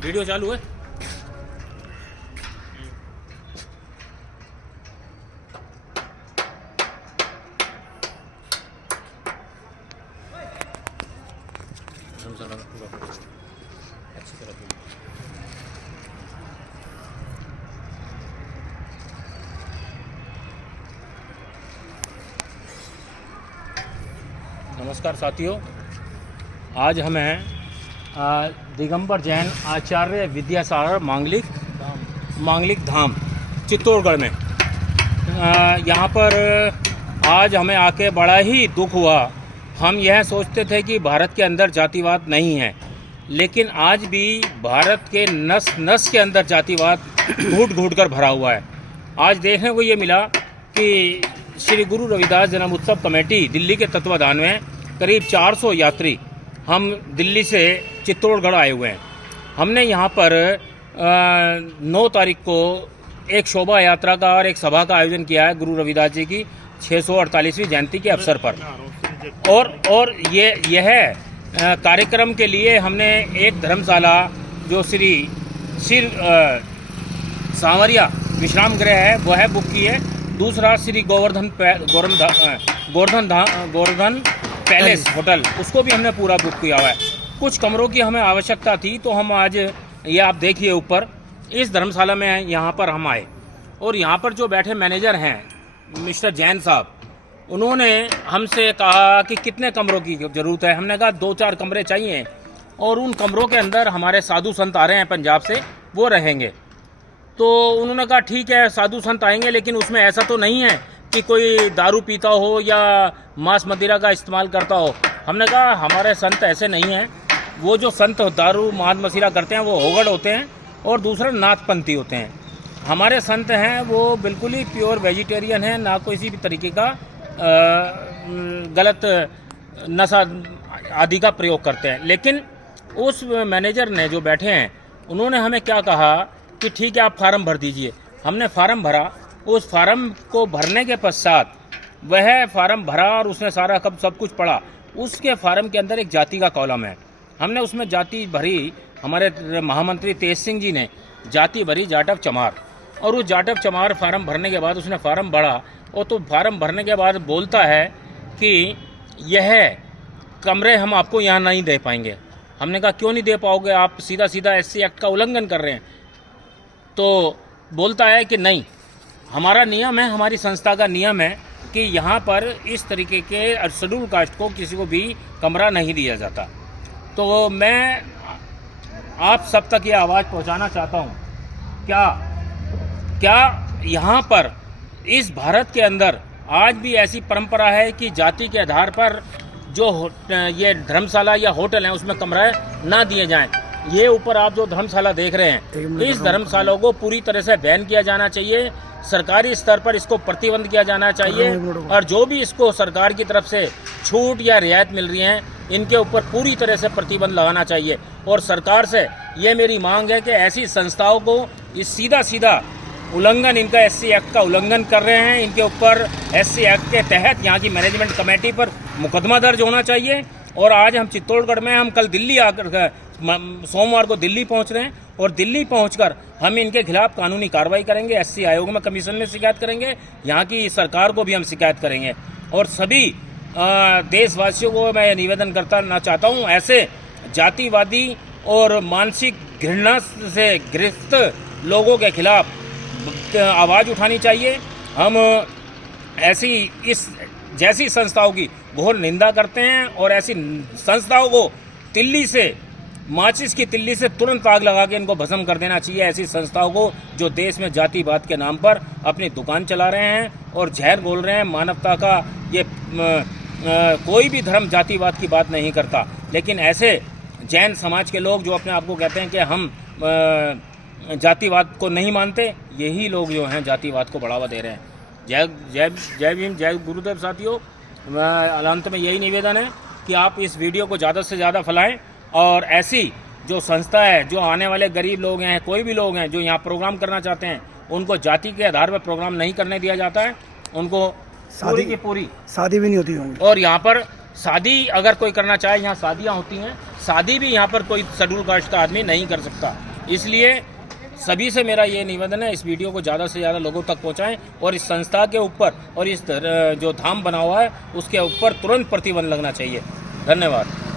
Video चालू है। अच्छी तरह नमस्कार साथियों, आज हम हैं दिगंबर जैन आचार्य विद्यासागर मांगलिक धाम चित्तौड़गढ़ में। यहाँ पर आज हमें आके बड़ा ही दुख हुआ। हम यह सोचते थे कि भारत के अंदर जातिवाद नहीं है, लेकिन आज भी भारत के नस नस के अंदर जातिवाद घूट घूट कर भरा हुआ है। आज देखने को ये मिला कि श्री गुरु रविदास जन्म उत्सव कमेटी दिल्ली के तत्वाधान में करीब 400 यात्री हम दिल्ली से चित्तौड़गढ़ आए हुए हैं। हमने यहाँ पर 9 तारीख को एक शोभा यात्रा का और एक सभा का आयोजन किया है गुरु रविदास जी की 648वीं जयंती के अवसर पर। और यह कार्यक्रम के लिए हमने एक धर्मशाला जो श्री सांवरिया विश्राम गृह है वह बुक की है। दूसरा श्री गोवर्धन पैलेस होटल, उसको भी हमने पूरा बुक किया हुआ है। कुछ कमरों की हमें आवश्यकता थी, तो हम आज ये आप देखिए ऊपर इस धर्मशाला में यहाँ पर हम आए। और यहाँ पर जो बैठे मैनेजर हैं मिस्टर जैन साहब, उन्होंने हमसे कहा कि कितने कमरों की ज़रूरत है। हमने कहा 2-4 कमरे चाहिए, और उन कमरों के अंदर हमारे साधु संत आ रहे हैं पंजाब से, वो रहेंगे। तो उन्होंने कहा ठीक है, साधु संत आएंगे, लेकिन उसमें ऐसा तो नहीं है कि कोई दारू पीता हो या मांस मदिरा का इस्तेमाल करता हो। हमने कहा हमारे संत ऐसे नहीं हैं। वो जो संत दारू मांस मदिरा करते हैं वो होगड़ होते हैं, और दूसरा नाथपंथी होते हैं। हमारे संत हैं वो बिल्कुल ही प्योर वेजिटेरियन हैं, ना कोई किसी भी तरीके का गलत नशा आदि का प्रयोग करते हैं। लेकिन उस मैनेजर ने जो बैठे हैं, उन्होंने हमें क्या कहा कि ठीक है आप फार्म भर दीजिए। हमने फार्म भरा। उस फार्म को भरने के पश्चात वह फार्म भरा और उसने सारा सब कुछ पढ़ा। उसके फार्म के अंदर एक जाति का कॉलम है। हमने उसमें जाति भरी, हमारे महामंत्री तेज सिंह जी ने जाति भरी जाटव चमार। और उस जाटव चमार फार्म भरने के बाद उसने फार्म भरा, और तो फार्म भरने के बाद बोलता है कि यह कमरे हम आपको यहाँ नहीं दे पाएंगे। हमने कहा क्यों नहीं दे पाओगे, आप सीधा सीधा SC एक्ट का उल्लंघन कर रहे हैं। तो बोलता है कि नहीं, हमारा नियम है, हमारी संस्था का नियम है कि यहाँ पर इस तरीके के शेड्यूल कास्ट को किसी को भी कमरा नहीं दिया जाता। तो मैं आप सब तक ये आवाज़ पहुँचाना चाहता हूँ, क्या यहाँ पर इस भारत के अंदर आज भी ऐसी परंपरा है कि जाति के आधार पर जो ये धर्मशाला या होटल हैं उसमें कमरे ना दिए जाएं। ये ऊपर आप जो धर्मशाला देख रहे हैं, इस धर्मशालाओं को पूरी तरह से बैन किया जाना चाहिए। सरकारी स्तर पर इसको प्रतिबंध किया जाना चाहिए, और जो भी इसको सरकार की तरफ से छूट या रियायत मिल रही हैं, इनके ऊपर पूरी तरह से प्रतिबंध लगाना चाहिए। और सरकार से ये मेरी मांग है कि ऐसी संस्थाओं को इस सीधा उल्लंघन, इनका SC एक्ट का उल्लंघन कर रहे हैं, इनके ऊपर SC एक्ट के तहत यहाँ की मैनेजमेंट कमेटी पर मुकदमा दर्ज होना चाहिए। और आज हम चित्तौड़गढ़ में, हम कल दिल्ली आकर सोमवार को दिल्ली पहुँच रहे हैं, और दिल्ली पहुंचकर हम इनके खिलाफ कानूनी कार्रवाई करेंगे। SC आयोग में, कमीशन में शिकायत करेंगे, यहाँ की सरकार को भी हम शिकायत करेंगे। और सभी देशवासियों को मैं निवेदन करना चाहता हूँ, ऐसे जातिवादी और मानसिक घृणा से ग्रस्त लोगों के खिलाफ आवाज़ उठानी चाहिए। हम जैसी संस्थाओं की घोर निंदा करते हैं, और ऐसी संस्थाओं को तिल्ली से, माचिस की तिल्ली से तुरंत आग लगा के इनको भस्म कर देना चाहिए। ऐसी संस्थाओं को जो देश में जातिवाद के नाम पर अपनी दुकान चला रहे हैं और जहर घोल रहे हैं मानवता का। ये कोई भी धर्म जातिवाद की बात नहीं करता, लेकिन ऐसे जैन समाज के लोग जो अपने आप को कहते हैं कि हम जातिवाद को नहीं मानते, यही लोग जो हैं जातिवाद को बढ़ावा दे रहे हैं। जय भीम, जय गुरुदेव। साथियों, अंत में यही निवेदन है कि आप इस वीडियो को ज़्यादा से ज़्यादा फैलाएं, और ऐसी जो संस्था है, जो आने वाले गरीब लोग हैं, कोई भी लोग हैं जो यहाँ प्रोग्राम करना चाहते हैं, उनको जाति के आधार पर प्रोग्राम नहीं करने दिया जाता है। उनको पूरी की पूरी शादी भी नहीं होती होंगी। और यहाँ पर शादी अगर कोई करना चाहे, यहाँ शादियाँ होती हैं, शादी भी यहाँ पर कोई शेड्यूल कास्ट का आदमी नहीं कर सकता। इसलिए सभी से मेरा ये निवेदन है, इस वीडियो को ज़्यादा से ज़्यादा लोगों तक पहुंचाएं और इस संस्था के ऊपर और इस जो धाम बना हुआ है उसके ऊपर तुरंत प्रतिबंध लगना चाहिए। धन्यवाद।